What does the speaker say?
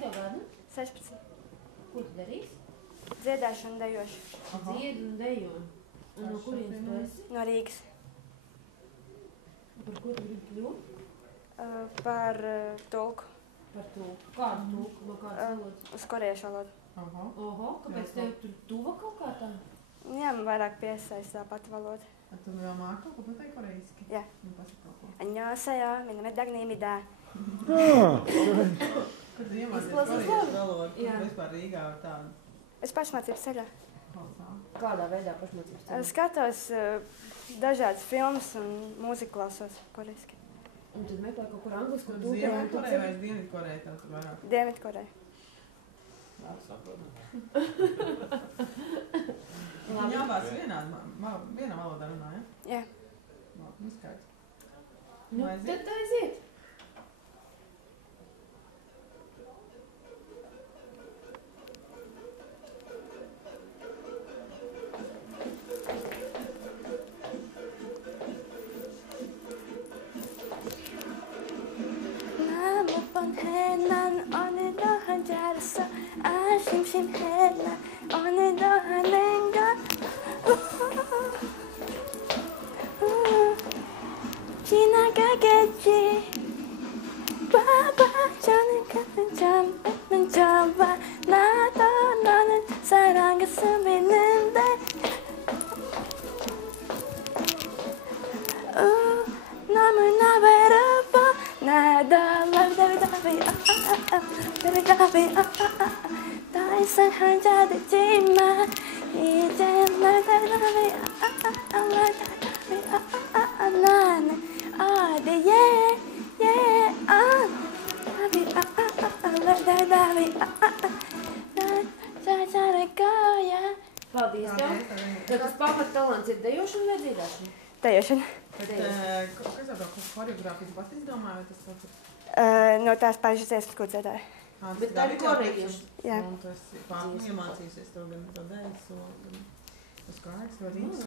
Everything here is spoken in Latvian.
tev gadu? 16. Ko tu darīsi? Dziedāšanu, dejošu. Dziedi un dejo. Un no kurienes tu esi? No Rīgas. Par ko tu gribi kļūt? Par tulku. Par tulku. Kādu tulku? No kādas valodas? Uz koriešu valodu. Oho, kāpēc tev tur tuva kaut kā tā? Jā, man vairāk piesaista tā pati valoda. Tu vēl māki kaut ko pateikt koreiski? Jā. Nu, pasaka kaut ko. Annyeonghaseyo, minam Dagnīmidā. Kad tu iemācies Izklausās koriešu labi. valodu, Jā. tu vispār Rīgā ar tādu Es pašmācības ceļā. Kādā veidā pašmācības ceļā? Skatos dažādas filmas un mūziku klausos korejski. Un tad meklē kaut kur anglisku Tur tulku. Ziemeļkoreja vai Dienvidkoreja tev tur vairāk? Dienvidkoreja. Jā, saprotu. Viņi abās vienā valodā runā, ja? Jā. Nu, skaidrs. Nu, Vai tad aiziet. 나무번 해난 오늘도 혼자라서 심심해 난 오늘도 하는 것 지나가겠지 봐봐 저는 같은 잠은 좋아 나도 너는 사랑했으면 있는데 너무나 외로워 나도 러브러브러브 더 이상 혼자 되지마 이제 러브러브 나는 어디에 난 잘할 거야 Paldies tev. Tad tas pamat talants ir dejošana vai dziedāšana? Dejošana. Kas tev kaut koreogrāfijas pat izdomāja, vai tas kaut kas? No tās pašas dziesmas, ko dziedāju. Bet tā ir korejiešu. Jā. Un tu esi iemācījusies to gan to dēļas, gan uz kājas, vai rīks.